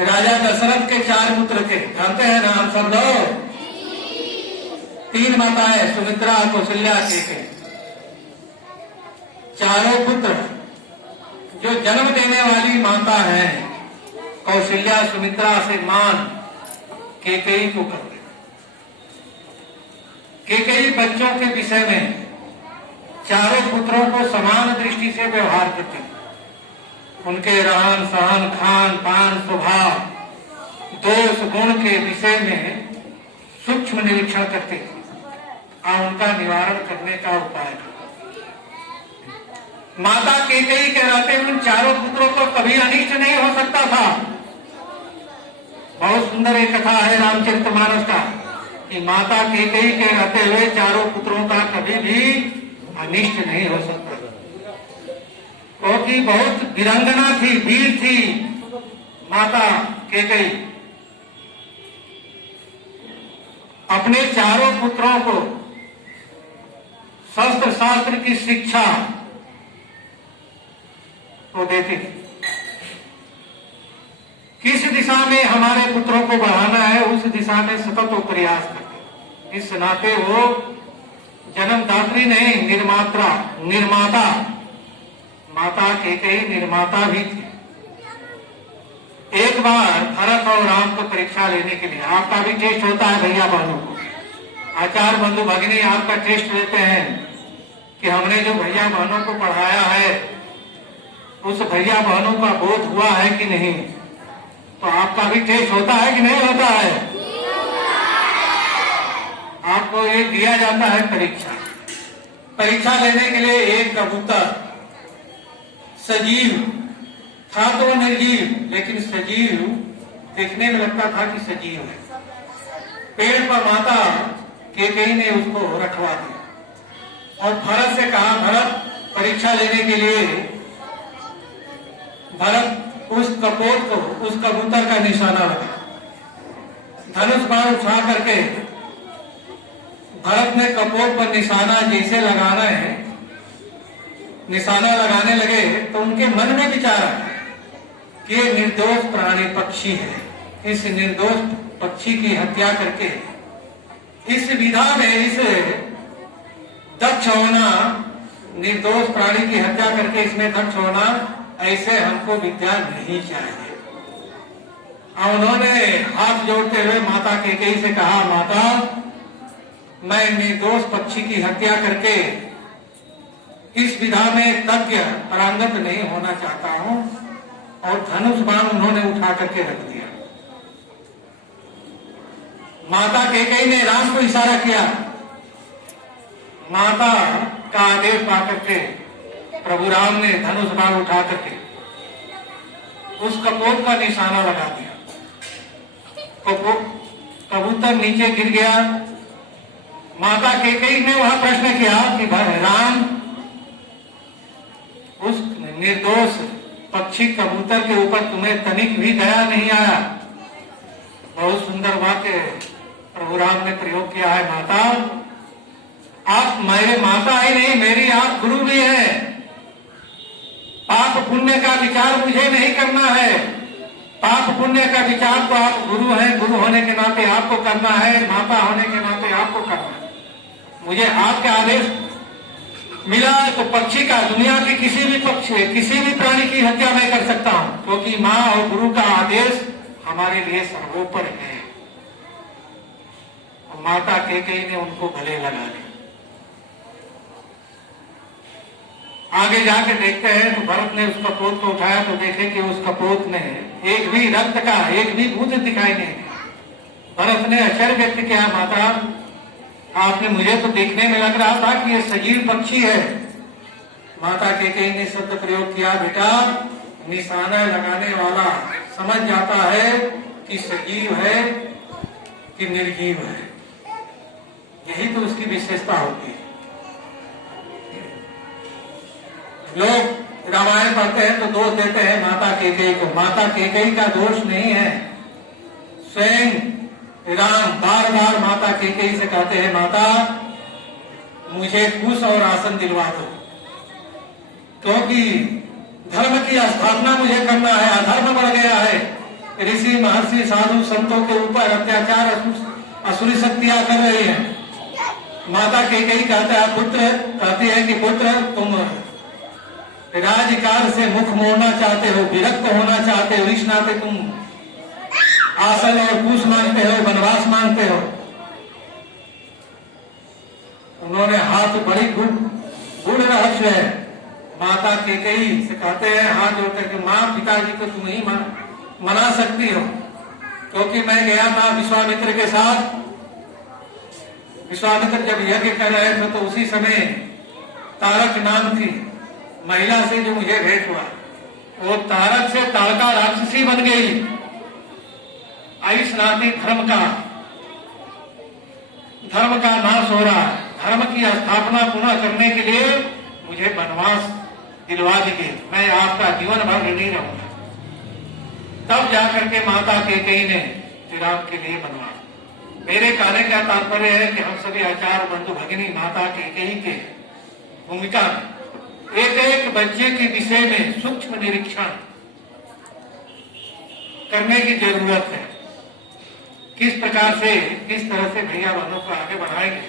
राजा दशरथ के 4 पुत्र थे, जानते हैं ना हम सब लोग। 3 माताएं, सुमित्रा, कौशल्या, कैकेयी। चारों पुत्र जो जन्म देने वाली माता है कौशल्या, सुमित्रा से मान कैकेयी को करते। कैकेयी बच्चों के विषय में चारों पुत्रों को समान दृष्टि से व्यवहार करती। उनके रहन सहन, खान पान, स्वभाव, दोष गुण के विषय में सूक्ष्म निरीक्षण करते और उनका निवारण करने का उपाय करते। माता कैकेयी के रहते उन चारों पुत्रों को कभी अनिष्ट नहीं हो सकता था। बहुत सुंदर एक कथा है रामचरितमानस का कि माता कैकेयी के रहते हुए चारों पुत्रों का कभी भी अनिष्ट नहीं हो सकता, क्योंकि बहुत वीरांगना थी, वीर थी माता कैकेयी। अपने चारों पुत्रों को शस्त्र शास्त्र की शिक्षा को देती थी। किस दिशा में हमारे पुत्रों को बढ़ाना है उस दिशा में सतत वो प्रयास करते। इस नाते वो जन्मदात्री नहीं, निर्माता माता कैकेयी निर्माता भी थी। एक बार भरत और राम को परीक्षा लेने के लिए, आपका भी टेस्ट होता है भैया बहनों को, आचार्य बंधु भगिनी आपका टेस्ट लेते हैं कि हमने जो भैया बहनों को पढ़ाया है उस भैया बहनों का बोध हुआ है कि नहीं। तो आपका भी टेस्ट होता है कि नहीं होता है? आपको एक दिया जाता है परीक्षा लेने के लिए एक कबूतर सजीव था तो निर्जीव, लेकिन सजीव देखने में लगता था कि सजीव है। पेड़ पर माता कैकेयी ने उसको रखवा दिया और भरत से कहा, भरत परीक्षा लेने के लिए भरत उस कपोत को, उस कबूतर का निशाना लगा। धनुष बाण उठा करके भरत ने कपोत पर निशाना जैसे लगाना है, निशाना लगाने लगे तो उनके मन में विचार आया कि ये निर्दोष प्राणी पक्षी है, इस निर्दोष पक्षी की हत्या करके इस विधा में, इस दक्ष होना, निर्दोष प्राणी की हत्या करके इसमें दक्ष होना, ऐसे हमको विद्या नहीं चाहिए। और उन्होंने हाथ जोड़ते हुए माता कैकेयी से कहा, माता मैं निर्दोष पक्षी की हत्या करके इस विधा में तज्ञ पारंगत नहीं होना चाहता हूं। और धनुष बाण उन्होंने उठा करके रख दिया। माता कैकेयी ने राम को इशारा किया। माता का आदेश पाकर के प्रभु राम ने धनुष बाण उठा करके उस कपोत का निशाना लगा दिया। कबूतर नीचे गिर गया। माता कैकेयी ने वह प्रश्न किया कि राम, उस निर्दोष पक्षी कबूतर के ऊपर तुम्हें तनिक भी दया नहीं आया? बहुत सुंदर वाक्य प्रभु राम ने प्रयोग किया है। माता, आप मेरे माता ही नहीं, मेरी आप गुरु भी है। पाप पुण्य का विचार मुझे नहीं करना है। पाप पुण्य का विचार तो आप गुरु हैं, गुरु होने के नाते आपको करना है, माता होने के नाते आपको करना है। मुझे आपका आदेश मिला तो पक्षी का, दुनिया के किसी भी पक्षी, किसी भी प्राणी की हत्या मैं कर सकता हूं, क्योंकि माँ और गुरु का आदेश हमारे लिए सर्वोपरि है। और माता कैकेयी ने उनको गले लगा लिया। आगे जाके देखते हैं तो भरत ने उस कपोत को उठाया तो देखे कि उस कपोत में एक भी रक्त का एक भी बूंद दिखाई नहीं दिया। भरत ने आश्चर्य व्यक्त किया, माता आपने, मुझे तो देखने में लग रहा था कि ये सजीव पक्षी है। माता कैकेयी ने शब्द प्रयोग किया, बेटा निशाना लगाने वाला समझ जाता है कि सजीव है कि निर्जीव है, यही तो उसकी विशेषता होती है। लोग रामायण पढ़ते हैं तो दोष देते हैं माता कैकेयी को। माता कैकेयी का दोष नहीं है। स्वयं राम बार बार माता कैकेयी से कहते हैं, माता मुझे कुश और आसन दिलवा दो, क्योंकि धर्म की स्थापना मुझे करना है, अधर्म बढ़ गया है। ऋषि महर्षि साधु संतों के ऊपर अत्याचार असुरी शक्तियां कर रही है। माता कैकेयी कहती है कि पुत्र तुम राज्यकाल से मुख मोड़ना चाहते हो, विरक्त होना चाहते हो, इस नाते तुम आसन और कुश मांगते हो, वनवास मांगते हो। उन्होंने हाथ बड़ी गूढ़ रहस्य है। माता कैकेयी से कहते हैं हाथ जोड़कर के माँ पिताजी को तुम ही मना सकती हो, क्योंकि मैं गया था विश्वामित्र के साथ। विश्वामित्र जब यज्ञ कर रहे थे तो उसी समय तारक नाम की महिला से जो मुझे भेंट हुआ, वो तारक से तारका राक्षसी बन गई। इस नाते धर्म का नाश हो रहा है। धर्म की स्थापना पुनः करने के लिए मुझे वनवास दिलवा दीजिए, मैं आपका जीवन भर ऋणी रहूंगा। तब जाकर के माता कैकेयी ने श्री राम के लिए वनवास। मेरे कहने का तात्पर्य है कि हम सभी आचार्य बंधु भगिनी माता कैकेयी के भूमिका में एक एक बच्चे के विषय में सूक्ष्म निरीक्षण करने की जरूरत है। किस प्रकार से, किस तरह से भैया बहनों को आगे बढ़ाएंगे।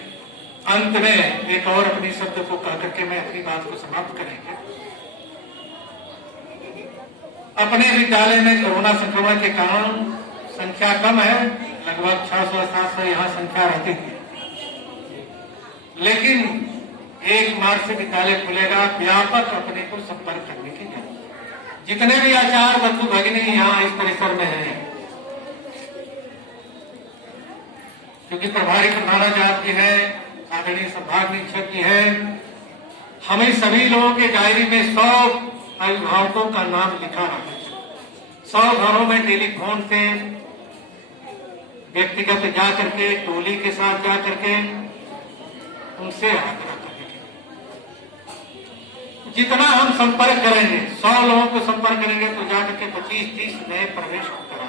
अंत में एक और अपनी शब्द को कह करके मैं अपनी बात को समाप्त करेंगे। अपने विद्यालय में कोरोना संक्रमण के कारण संख्या कम है, लगभग 600-700 यहाँ संख्या रहती थी। लेकिन 1 मार्च से विद्यालय खुलेगा। व्यापक अपने को संपर्क करने की जरूरत है। जितने भी आचार्य बंधु भगिनी यहाँ इस परिसर में है, क्योंकि प्रभारी प्रधानाचार्य जी है, आदरणीय संभाग निरीक्षक जी है, हमें सभी लोगों के डायरी में 100 अभिभावकों का नाम लिखा रहा है। 100 घरों में टेलीफोन से व्यक्तिगत जा करके, टोली के साथ जा करके उनसे आग्रह करने के जितना हम संपर्क करेंगे, 100 लोगों को संपर्क करेंगे तो जाकर के 25-30 नए प्रवेश करा।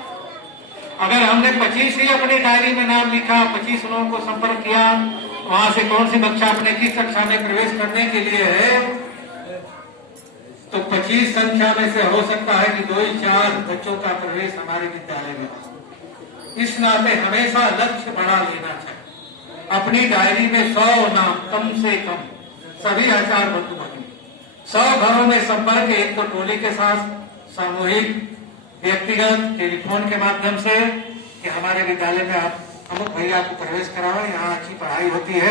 अगर हमने 25 ही अपनी डायरी में नाम लिखा, 25 लोगों को संपर्क किया, वहां से कौन सी कक्षा अपने किस कक्षा में प्रवेश करने के लिए है, तो 25 संख्या में से हो सकता है कि 2-4 बच्चों का प्रवेश हमारे विद्यालय में हो। इस नाते हमेशा लक्ष्य बढ़ा लेना चाहिए। अपनी डायरी में 100 नाम कम से कम सभी आचार्य बंधु भगिनी, 100 घरों में संपर्क, एक तो टोली के साथ सामूहिक, व्यक्तिगत, टेलीफोन के माध्यम से कि हमारे विद्यालय में आप अमुक भैया को प्रवेश कराओ, यहाँ अच्छी पढ़ाई होती है।